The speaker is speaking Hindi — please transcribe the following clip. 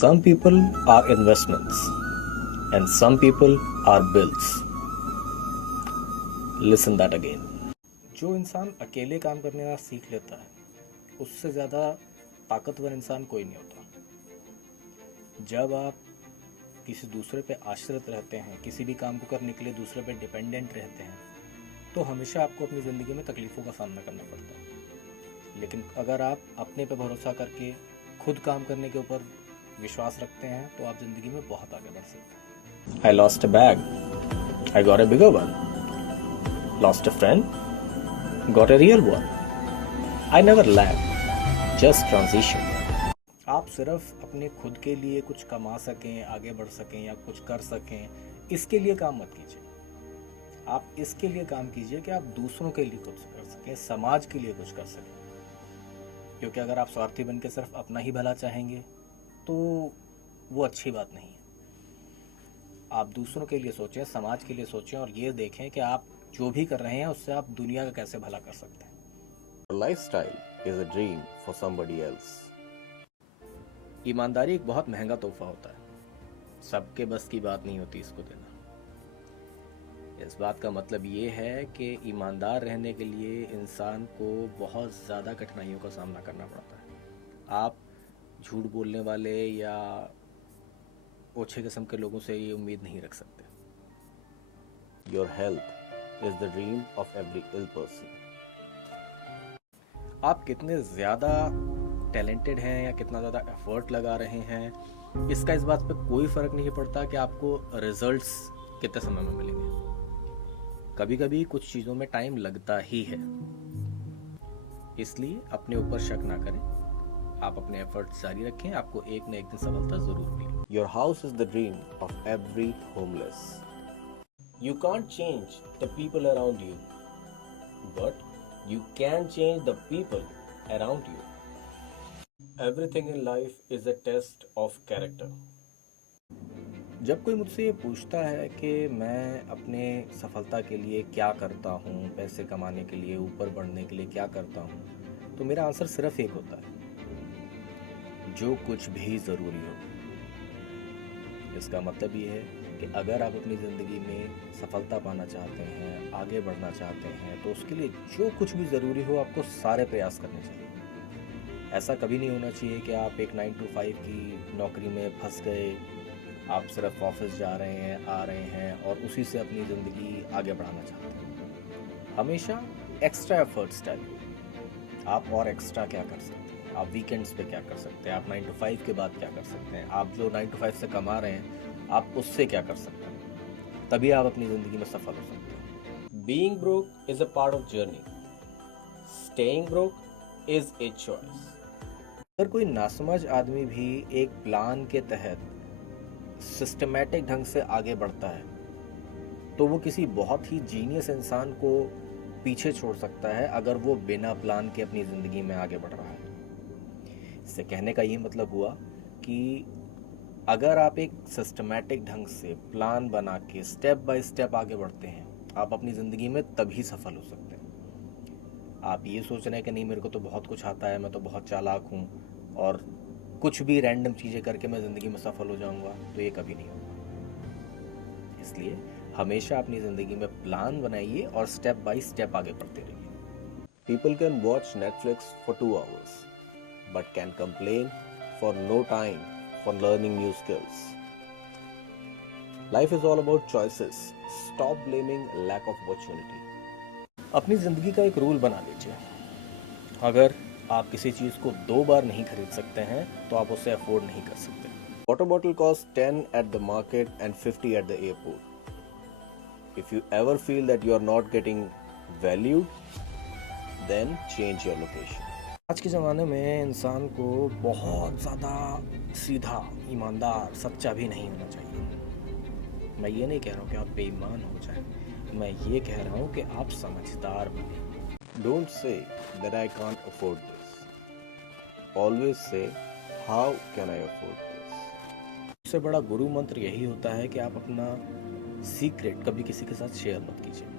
Some people are investments and some people are bills. Listen that again. जो इंसान अकेले काम करने का सीख लेता है उससे ज़्यादा ताकतवर इंसान कोई नहीं होता। जब आप किसी दूसरे पे आश्रित रहते हैं, किसी भी काम को करने के लिए दूसरे पे डिपेंडेंट रहते हैं, तो हमेशा आपको अपनी ज़िंदगी में तकलीफ़ों का सामना करना पड़ता है। लेकिन अगर आप अपने पे भरोसा करके खुद काम करने के ऊपर विश्वास रखते हैं तो आप ज़िंदगी में बहुत आगे बढ़ सकते हैं। I lost a bag. I got a bigger one. Lost a friend. Got a real one. I never lagged. Just transition. आप सिर्फ अपने खुद के लिए कुछ कमा सकें, आगे बढ़ सकें या कुछ कर सकें, इसके लिए काम मत कीजिए। आप इसके लिए काम कीजिए कि आप दूसरों के लिए कुछ कर सकें, समाज के लिए कुछ कर सकें। क्योंकि अगर आप स्वार्थी बन के सिर्फ अपना ही भला चाहेंगे तो वो अच्छी बात नहीं है। आप दूसरों के लिए सोचें, समाज के लिए सोचें और ये देखें कि आप जो भी कर रहे हैं उससे आप दुनिया का कैसे भला कर सकते हैं। Lifestyle is a dream for somebody else. ईमानदारी एक बहुत महंगा तोहफा होता है, सबके बस की बात नहीं होती इसको देना। इस बात का मतलब ये है कि ईमानदार रहने के लिए इंसान को बहुत ज़्यादा कठिनाइयों का सामना करना पड़ता है। आप झूठ बोलने वाले या ओछे किस्म के लोगों से ये उम्मीद नहीं रख सकते। Your health is the dream of every ill person. आप कितने ज़्यादा टैलेंटेड हैं या कितना ज़्यादा एफर्ट लगा रहे हैं, इसका इस बात पे कोई फ़र्क नहीं पड़ता कि आपको रिजल्ट्स कितने समय में मिलेंगे। कभी कभी कुछ चीज़ों में टाइम लगता ही है, इसलिए अपने ऊपर शक ना करें। आप अपने एफर्ट्स जारी रखें, आपको एक न एक दिन सफलता ज़रूर मिलेगी। Your house is the dream of every homeless. You can't change the people around you, but you can change the people around you. Everything in life is a test of character. जब कोई मुझसे ये पूछता है कि मैं अपने सफलता के लिए क्या करता हूँ, पैसे कमाने के लिए, ऊपर बढ़ने के लिए क्या करता हूँ, तो मेरा आंसर सिर्फ एक होता है, जो कुछ भी ज़रूरी हो। इसका मतलब ये है कि अगर आप अपनी ज़िंदगी में सफलता पाना चाहते हैं, आगे बढ़ना चाहते हैं, तो उसके लिए जो कुछ भी ज़रूरी हो आपको सारे प्रयास करने चाहिए। ऐसा कभी नहीं होना चाहिए कि आप एक 9 to 5 की नौकरी में फंस गए, आप सिर्फ ऑफिस जा रहे हैं, आ रहे हैं और उसी से अपनी ज़िंदगी आगे बढ़ाना चाहते हैं। हमेशा एक्स्ट्रा एफर्ट्स डालिए। आप और एक्स्ट्रा क्या कर सकते हैं, आप वीकेंड्स पे क्या कर सकते हैं, आप 9 to 5 के बाद क्या कर सकते हैं, आप जो 9 to 5 से कमा रहे हैं आप उससे क्या कर सकते हैं, तभी आप अपनी ज़िंदगी में सफल हो सकते हैं। Being broke is a part of journey. Staying broke is a choice. अगर कोई नासमझ आदमी भी एक प्लान के तहत सिस्टमैटिक ढंग से आगे बढ़ता है तो वो किसी बहुत ही जीनियस इंसान को पीछे छोड़ सकता है अगर वो बिना प्लान के अपनी ज़िंदगी में आगे बढ़ रहा है। इससे कहने का ये मतलब हुआ कि अगर आप एक सिस्टमैटिक ढंग से प्लान बना के स्टेप बाय स्टेप आगे बढ़ते हैं, आप अपनी ज़िंदगी में तभी सफल हो सकते हैं। आप ये सोच रहे हैं कि नहीं मेरे को तो बहुत कुछ आता है, मैं तो बहुत चालाक हूँ और कुछ भी रैंडम चीज़ें करके मैं ज़िंदगी में सफल हो जाऊँगा, तो ये कभी नहीं होगा। इसलिए हमेशा अपनी ज़िंदगी में प्लान बनाइए और स्टेप बाय स्टेप आगे बढ़ते रहिए। People can watch Netflix for 2 hours, but can complain for no time for learning new skills. Life is all about choices. Stop blaming lack of opportunity. अपनी ज़िंदगी का एक रूल बना लीजिए, अगर आप किसी चीज़ को 2 बार नहीं खरीद सकते हैं तो आप उसे अफोर्ड नहीं कर सकते। Water bottle costs 10 at the market and 50 at the airport. If you ever feel that you are not getting valued, then change your location. आज के ज़माने में इंसान को बहुत ज़्यादा सीधा, ईमानदार, सच्चा भी नहीं होना चाहिए। मैं ये नहीं कह रहा हूँ कि आप बेईमान हो जाएं, मैं ये कह रहा हूँ कि आप समझदार बनें। Don't say that I can't afford this. Always say, how can I afford this? सबसे बड़ा गुरु मंत्र यही होता है कि आप अपना सीक्रेट कभी किसी के साथ शेयर मत कीजिए।